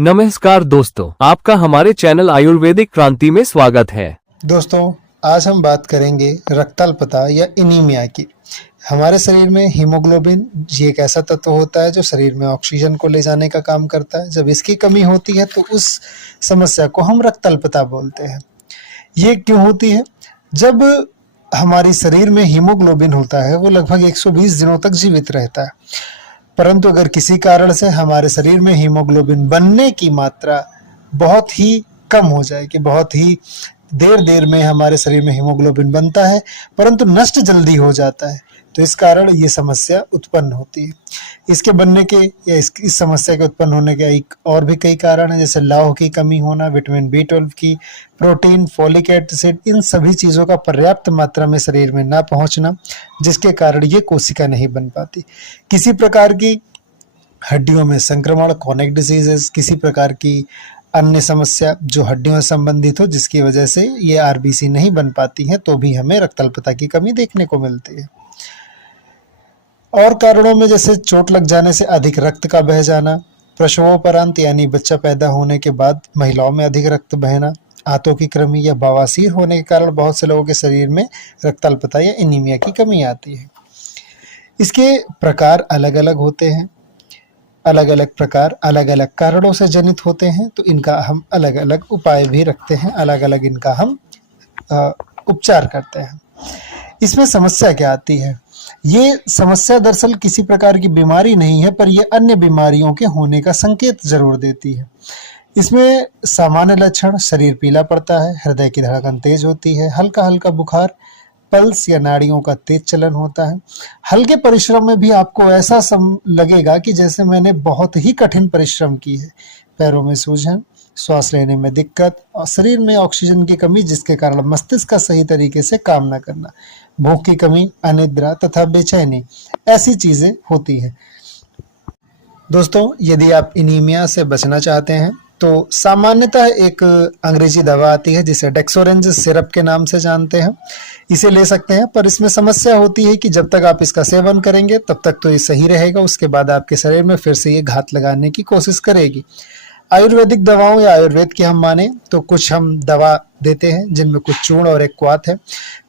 नमस्कार दोस्तों, आपका हमारे चैनल आयुर्वेदिक क्रांति में स्वागत है। दोस्तों, आज हम बात करेंगे रक्ताल्पता या एनीमिया की। हमारे शरीर में हीमोग्लोबिन ये एक ऐसा तत्व होता है जो शरीर में ऑक्सीजन को ले जाने का काम करता है। जब इसकी कमी होती है तो उस समस्या को हम रक्ताल्पता बोलते हैं। ये क्यों होती है? जब हमारी शरीर में हीमोग्लोबिन होता है वो लगभग 120 दिनों तक जीवित रहता है, परंतु अगर किसी कारण से हमारे शरीर में हीमोग्लोबिन बनने की मात्रा बहुत ही कम हो जाए कि बहुत ही देर में हमारे शरीर में हीमोग्लोबिन बनता है परंतु नष्ट जल्दी हो जाता है, तो इस कारण ये समस्या उत्पन्न होती है। इसके बनने के या इस समस्या के उत्पन्न होने के एक और भी कई कारण हैं, जैसे लौह की कमी होना, विटामिन B12 की, प्रोटीन, फोलिक एसिड, इन सभी चीज़ों का पर्याप्त मात्रा में शरीर में ना पहुंचना, जिसके कारण ये कोशिका नहीं बन पाती। किसी प्रकार की हड्डियों में संक्रमण, क्रोनिक डिजीजेस, किसी प्रकार की अन्य समस्या जो हड्डियों से संबंधित हो जिसकी वजह से ये RBC नहीं बन पाती हैं, तो भी हमें रक्ताल्पता की कमी देखने को मिलती है। और कारणों में जैसे चोट लग जाने से अधिक रक्त का बह जाना, प्रसवोपरांत यानी बच्चा पैदा होने के बाद महिलाओं में अधिक रक्त बहना, आंतों की कृमि या बवासीर होने के कारण बहुत से लोगों के शरीर में रक्ताल्पता या एनीमिया की कमी आती है। इसके प्रकार अलग अलग होते हैं, अलग अलग प्रकार अलग अलग कारणों से जनित होते हैं, तो इनका हम अलग अलग उपाय भी रखते हैं, अलग अलग इनका हम उपचार करते हैं। इसमें समस्या क्या आती है? ये समस्या दरअसल किसी प्रकार की बीमारी नहीं है, पर यह अन्य बीमारियों के होने का संकेत जरूर देती है। इसमें सामान्य लक्षण: शरीर पीला पड़ता है, हृदय की धड़कन तेज होती है, हल्का हल्का बुखार, पल्स या नाड़ियों का तेज चलन होता है। हल्के परिश्रम में भी आपको ऐसा लगेगा कि जैसे मैंने बहुत ही कठिन परिश्रम की है। पैरों में सूजन, श्वास लेने में दिक्कत और शरीर में ऑक्सीजन की कमी, जिसके कारण मस्तिष्क का सही तरीके से काम न करना, भूख की कमी, अनिद्रा तथा बेचैनी, ऐसी चीजें होती हैं। दोस्तों, यदि आप एनीमिया से बचना चाहते हैं तो सामान्यतः एक अंग्रेजी दवा आती है जिसे डेक्सोरेंज सिरप के नाम से जानते हैं, इसे ले सकते हैं। पर इसमें समस्या होती है कि जब तक आप इसका सेवन करेंगे तब तक तो ये सही रहेगा, उसके बाद आपके शरीर में फिर से ये घात लगाने की कोशिश करेगी। आयुर्वेदिक दवाओं या आयुर्वेद की हम माने तो कुछ हम दवा देते हैं जिनमें कुछ चूर्ण और एक क्वाथ है।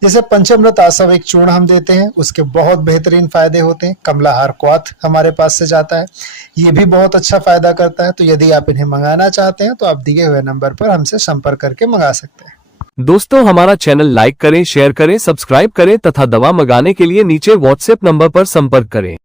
जैसे पंचामृत आसव एक चूर्ण हम देते हैं, उसके बहुत बेहतरीन फायदे होते हैं। कमलाहार क्वाथ हमारे पास से जाता है, ये भी बहुत अच्छा फायदा करता है। तो यदि आप इन्हें मंगाना चाहते हैं तो आप दिए हुए नंबर पर हमसे संपर्क करके मंगा सकते हैं। दोस्तों, हमारा चैनल लाइक करें, शेयर करें, सब्सक्राइब करें तथा दवा मंगाने के लिए नीचे व्हाट्सएप नंबर पर संपर्क करें।